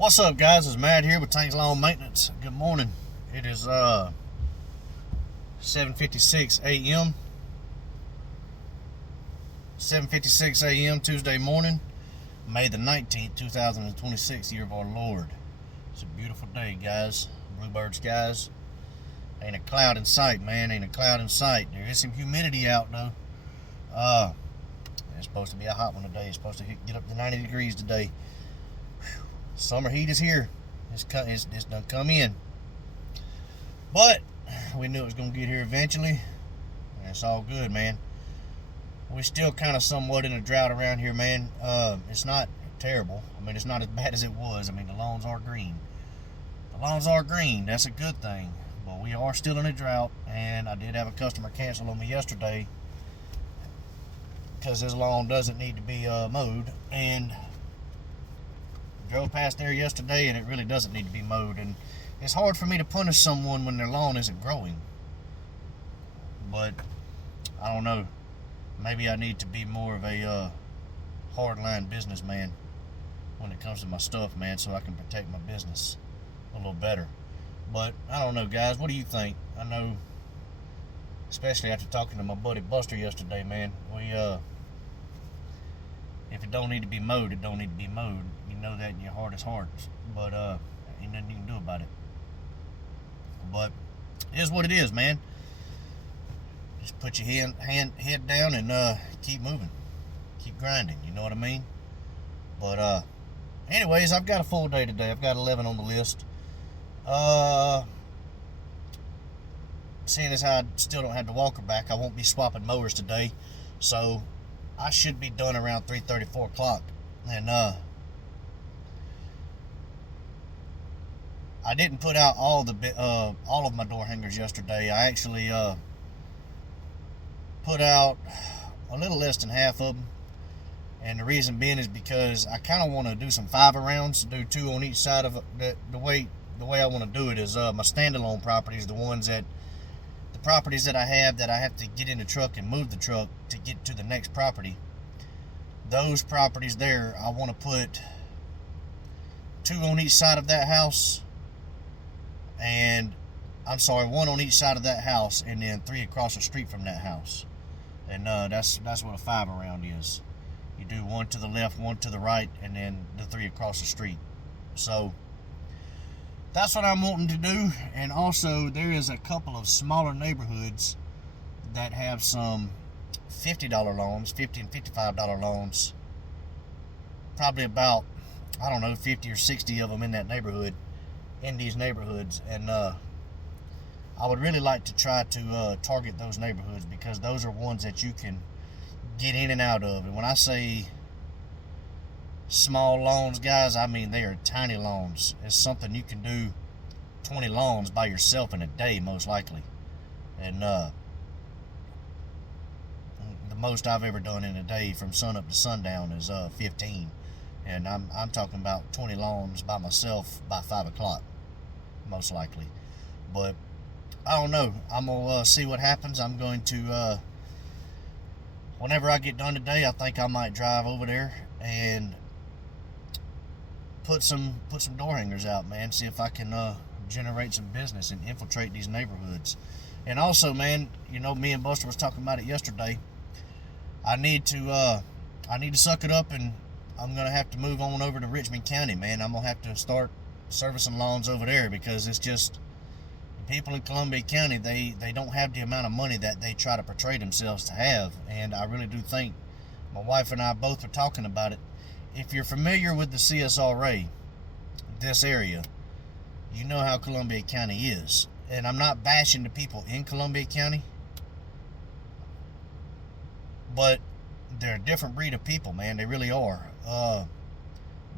What's up, guys? It's Matt here with Tanks Lawn Maintenance. Good morning. It is 7:56 a.m. 7:56 a.m. Tuesday morning, May the 19th, 2026, year of our Lord. It's a beautiful day, guys. Bluebird skies. Ain't a cloud in sight, man. Ain't a cloud in sight. There is some humidity out though. It's supposed to be a hot one today. It's supposed to get up to 90 degrees today. Summer heat is here. It's done come in. But we knew it was going to get here eventually. And it's all good, man. We're still kind of somewhat in a drought around here, man. It's not terrible. I mean, it's not as bad as it was. I mean, the lawns are green. The lawns are green. That's a good thing. But we are still in a drought. And I did have a customer cancel on me yesterday because his lawn doesn't need to be mowed. And drove past there yesterday and it really doesn't need to be mowed, and it's hard for me to punish someone when their lawn isn't growing. But I don't know, maybe I need to be more of a hardline businessman when it comes to my stuff, man, so I can protect my business a little better. But I don't know, guys, what do you think? I know, especially after talking to my buddy Buster yesterday, man, if it don't need to be mowed, it don't need to be mowed. You know that in your heart of hearts. But ain't nothing you can do about it. But it is what it is, man. Just put your head down and keep moving. Keep grinding, you know what I mean? But anyways, I've got a full day today. I've got 11 on the list. Seeing as how I still don't have the walker back, I won't be swapping mowers today. So I should be done around 3:30, 4 o'clock. And I didn't put out all of my door hangers yesterday. I actually put out a little less than half of them. And the reason being is because I kind of want to do some 5-arounds, do 2 on each side of it. The way I want to do it is my standalone properties, the properties that I have to get in the truck and move the truck to get to the next property. Those properties there, I want to put 2 on each side of that house, and 1 on each side of that house, and then 3 across the street from that house. And that's what a 5-around is. You do 1 to the left, 1 to the right, and then the 3 across the street. So that's what I'm wanting to do. And also, there is a couple of smaller neighborhoods that have some $50 loans, $50 and $55 loans. Probably about, 50 or 60 of them in these neighborhoods. And I would really like to try to target those neighborhoods, because those are ones that you can get in and out of. And when I say small loans, guys, I mean they are tiny loans. It's something you can do 20 loans by yourself in a day, most likely. And the most I've ever done in a day from sun up to sundown is 15. And I'm talking about 20 loans by myself by 5 o'clock, most likely. But I don't know. I'm gonna see what happens. I'm going to whenever I get done today, I think I might drive over there and put some door hangers out, man. See if I can generate some business and infiltrate these neighborhoods. And also, man, me and Buster was talking about it yesterday. I need to suck it up, and I'm gonna have to move on over to Richmond County, man. I'm gonna have to start servicing lawns over there, because it's just the people in Columbia County, they don't have the amount of money that they try to portray themselves to have. And I really do think, my wife and I both were talking about it, if you're familiar with the CSRA, this area, you know how Columbia County is. And I'm not bashing the people in Columbia County, but they're a different breed of people, man. They really are.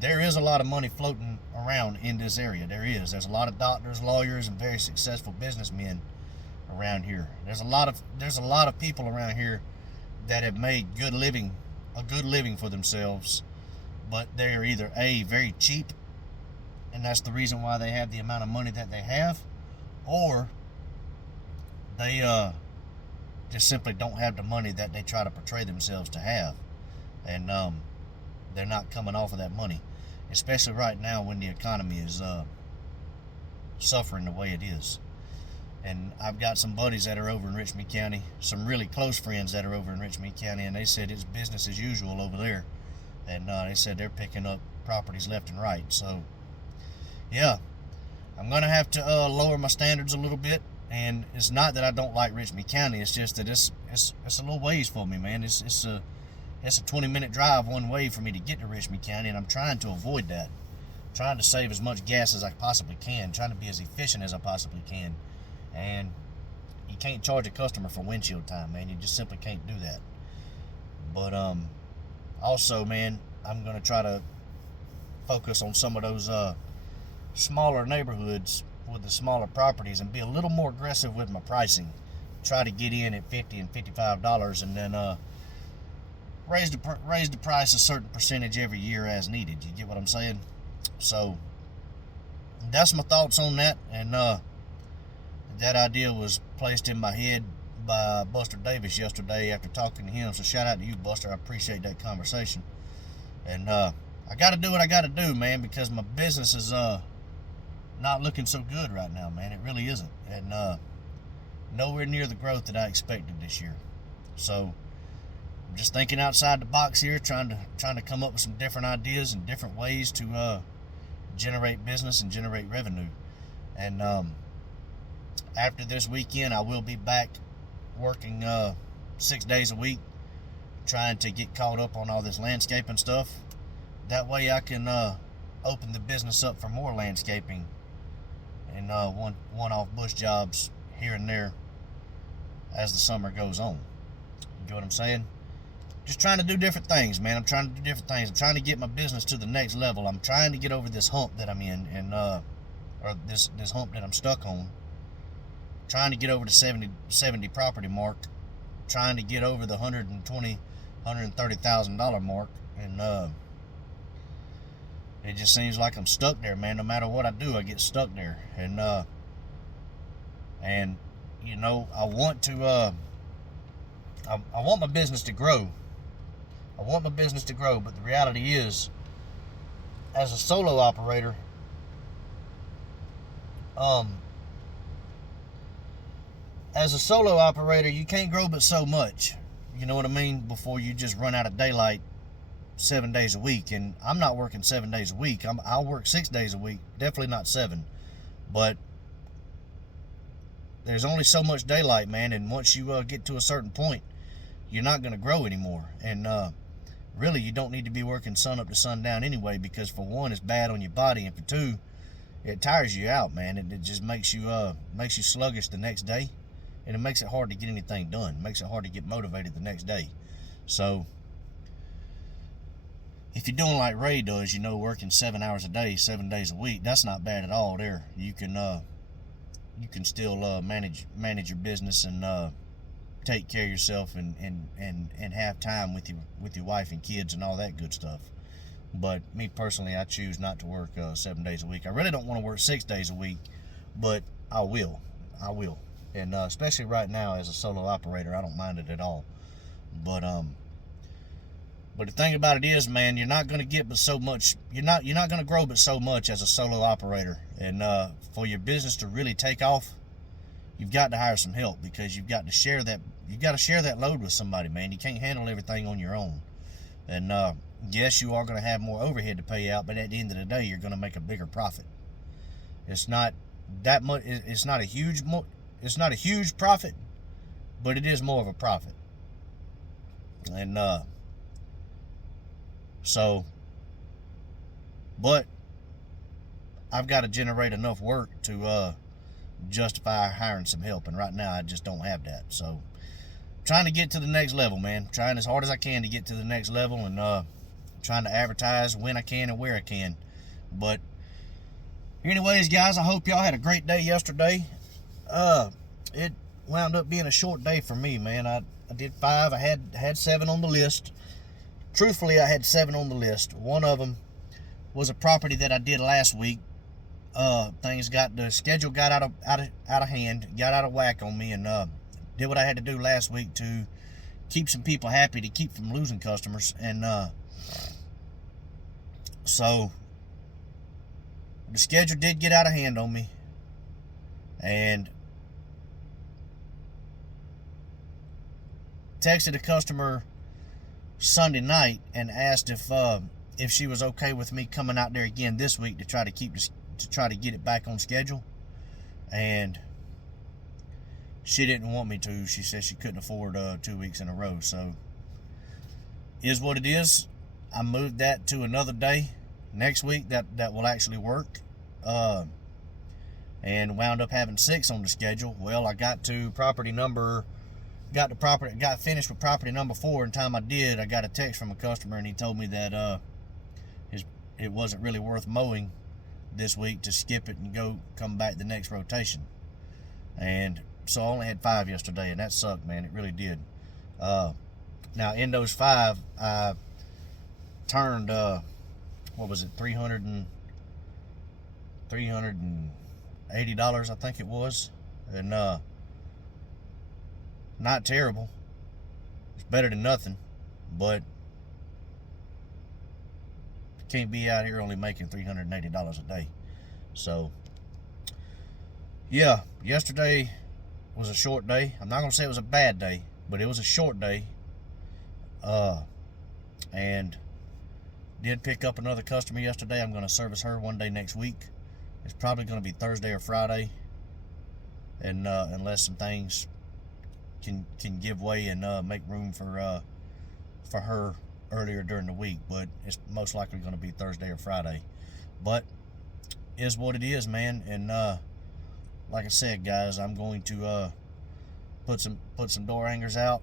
There is a lot of money floating around in this area. There's a lot of doctors, lawyers, and very successful businessmen around here. There's a lot of people around here that have made a good living for themselves, but they are either very cheap, and that's the reason why they have the amount of money that they have, or they just simply don't have the money that they try to portray themselves to have, and they're not coming off of that money. especially right now when the economy is suffering the way it is. And I've got some buddies that are over in Richmond County, some really close friends that are over in Richmond County, and they said it's business as usual over there. And they said they're picking up properties left and right. So, yeah, I'm going to have to lower my standards a little bit. And it's not that I don't like Richmond County. It's just that it's a little ways for me, man. It's a 20-minute drive one way for me to get to Richmond County, and I'm trying to avoid that. I'm trying to save as much gas as I possibly can, trying to be as efficient as I possibly can. And you can't charge a customer for windshield time, man. You just simply can't do that. But also, man, I'm going to try to focus on some of those smaller neighborhoods with the smaller properties and be a little more aggressive with my pricing. Try to get in at $50 and $55 and then raise the price a certain percentage every year as needed. You get what I'm saying? So that's my thoughts on that. And that idea was placed in my head by Buster Davis yesterday after talking to him. So shout out to you, Buster. I appreciate that conversation. And I got to do what I got to do, man, because my business is not looking so good right now, man. It really isn't. And nowhere near the growth that I expected this year. So I'm just thinking outside the box here, trying to come up with some different ideas and different ways to generate business and generate revenue. And after this weekend, I will be back working 6 days a week, trying to get caught up on all this landscaping stuff. That way I can open the business up for more landscaping and one-off bush jobs here and there as the summer goes on. You get what I'm saying? Just trying to do different things, man. I'm trying to do different things. I'm trying to get my business to the next level. I'm trying to get over this hump that I'm in, and or this hump that I'm stuck on. Trying to get over the 70 property mark. Trying to get over the $130,000 mark, and it just seems like I'm stuck there, man. No matter what I do, I get stuck there, and you know, I want to I want my business to grow. I want my business to grow, but the reality is, as a solo operator, you can't grow but so much. You know what I mean? Before you just run out of daylight 7 days a week. And I'm not working 7 days a week. I'll work 6 days a week. Definitely not 7. But there's only so much daylight, man. And once you get to a certain point, you're not going to grow anymore. And really, you don't need to be working sun up to sundown anyway, because for one, it's bad on your body, and for two, it tires you out, man. It just makes you sluggish the next day, and it makes it hard to get anything done. It makes it hard to get motivated the next day. So if you're doing like Ray does, you know, working 7 hours a day, 7 days a week, that's not bad at all. There, you can still manage your business and take care of yourself and have time with your wife and kids and all that good stuff. But me personally, I choose not to work 7 days a week. I really don't want to work 6 days a week, but I will. And especially right now as a solo operator, I don't mind it at all. But the thing about it is, man, you're not going to get but so much. You're not going to grow but so much as a solo operator. And for your business to really take off, you've got to hire some help, because you've got to share that load with somebody, man. You can't handle everything on your own. And yes, you are going to have more overhead to pay out, but at the end of the day, you're going to make a bigger profit. It's not that much. It's not a huge profit, but it is more of a profit. And but I've got to generate enough work to justify hiring some help, and right now I just don't have that. So trying to get to the next level, man. Trying as hard as I can to get to the next level, and trying to advertise when I can and where I can. But anyways, guys, I hope y'all had a great day yesterday. It wound up being a short day for me, man. I did 5. I had 7 on the list. Truthfully, I had 7 on the list. One of them was a property that I did last week. The schedule got out of hand, got out of whack on me, and did what I had to do last week to keep some people happy, to keep from losing customers. And so the schedule did get out of hand on me, and texted a customer Sunday night and asked if she was okay with me coming out there again this week to try to get it back on schedule. And she didn't want me to. She said she couldn't afford 2 weeks in a row. So is what it is. I moved that to another day next week that will actually work, and wound up having 6 on the schedule. Well, I got finished with property number 4. And time I did, I got a text from a customer, and he told me that it wasn't really worth mowing this week, to skip it and come back the next rotation. And so I only had 5 yesterday, and that sucked, man. It really did. Now in those 5, I turned what was it, $380, I think it was. And not terrible. It's better than nothing, but can't be out here only making $380 a day. So yeah, yesterday was a short day. I'm not gonna say it was a bad day, but it was a short day. And did pick up another customer yesterday. I'm gonna service her one day next week. It's probably gonna be Thursday or Friday, and unless some things can give way and make room for her earlier during the week, but it's most likely going to be Thursday or Friday. But is what it is, man. And like I said, guys, I'm going to put some door hangers out.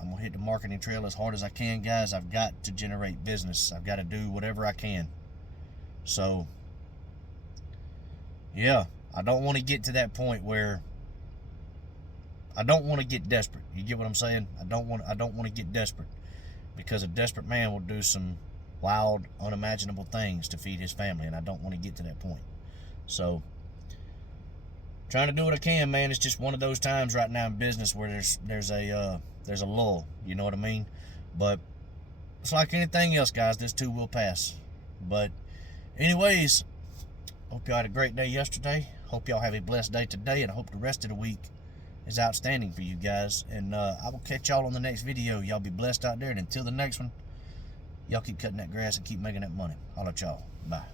I'm gonna hit the marketing trail as hard as I can, guys. I've got to generate business. I've got to do whatever I can. So yeah, I don't want to get to that point where I don't want to get desperate. You get what I'm saying? I don't want to get desperate, because a desperate man will do some wild, unimaginable things to feed his family, and I don't want to get to that point. So trying to do what I can, man. It's just one of those times right now in business where there's a lull, you know what I mean? But it's like anything else, guys. This too will pass. But anyways, hope y'all had a great day yesterday. Hope y'all have a blessed day today, and I hope the rest of the week is outstanding for you guys. And I will catch y'all on the next video. Y'all be blessed out there, and until the next one, y'all keep cutting that grass and keep making that money. Holla at y'all. Bye.